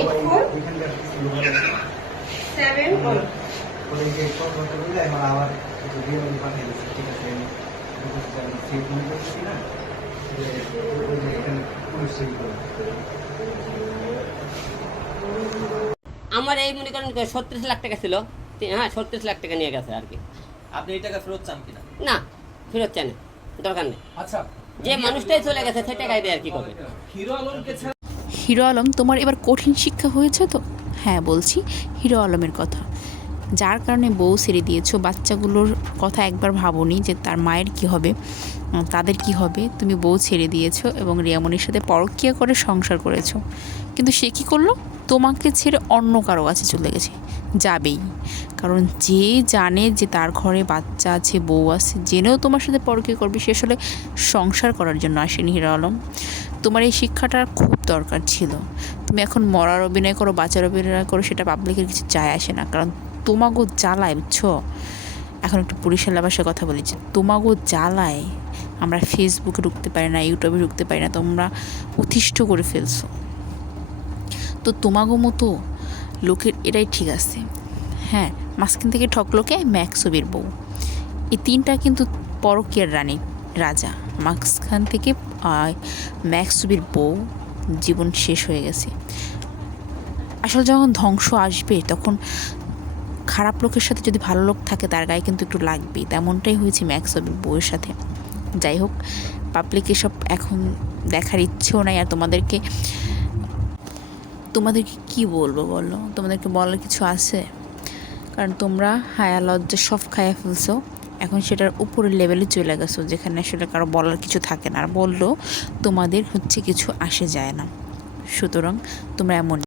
Eight four. Seven one আমার এই মনে করেন ছত্রিশ লাখ টাকা ছিল। হ্যাঁ ছত্রিশ লাখ টাকা নিয়ে গেছে আর কি। আপনি এই টাকা ফেরত চান কিনা? না ফেরত চায় না দরকার নেই। আচ্ছা। যে মানুষটাই চলে গেছে সে টাকাই দেয় আর কি করবে হিরো আলমকে হিরো আলম, তোমার এবার কঠিন শিক্ষা হয়েছে তো? হ্যাঁ বলছি, হিরো আলমের কথা। যার কারণে বউ ছেড়ে দিয়েছ, বাচ্চাগুলোর কথা একবার ভাবোনি যে তার মায়ের কি হবে তাদের কি হবে? তুমি বউ ছেড়ে দিয়েছ এবং রিয়ামনির সাথে পরকিয়া করে সংসার করেছ। কিন্তু সে কি করল? তোমাকে ছেড়ে অন্য কারও কাছে চলে গেছে। যাবেই। কারণ যে জানে যে তার ঘরে বাচ্চা আছে, বউ আছে, জেনেও তোমার সাথে পরকিয়া করবে সে আসলে সংসার করার জন্য আসেনি হিরো আলম। তোমার এই শিক্ষাটার খুব দরকার ছিল। তুমি এখন মরার অভিনয় করো, বাঁচার অভিনয় করো, সেটা পাবলিকের কিছু যায় আসে না। কারণ তোমাগো জ্বালায়, বুঝছ? এখন একটু পরিশালা ভাষায় কথা বলি যে, তোমাগো জ্বালায় আমরা ফেসবুকে ঢুকতে পারি না ইউটিউবে ঢুকতে পারি না, তোমরা অতিষ্ঠ করে ফেলছো। তো তোমাগো মতো লোকের এটাই ঠিক আছে। হ্যাঁ মাঝখান থেকে ঠকলোকে ম্যাক্সবির বউ। এই তিনটা কিন্তু পরকীয়ার রানী, রাজা। মাঝখান থেকে ম্যাক্সবির বউ, জীবন শেষ হয়ে গেছে। আসলে যখন ধ্বংস আসবে, তখন খারাপ লোকের সাথে যদি ভালো লোক থাকে, তার গায়ে কিন্তু একটু লাগবেই। তেমনটাই হয়েছে ম্যাক্সবির বউয়ের সাথে। যাই হোক পাবলিক এসব এখন দেখার ইচ্ছেও নাই। আর তোমাদেরকে তোমাদেরকে কি বলব বলো? তোমাদেরকে বলার কিছু আছে? কারণ তোমরা হায়া লজ্জা সব খাইয়া ফেলছো। এখন সেটার উপরের লেভেলে চলে গেছো, যেখানে আসলে কারও বলার কিছু থাকে না। আর বললেও তোমাদের হচ্ছে কিছু আসে যায় না। সুতরাং তোমরা এমন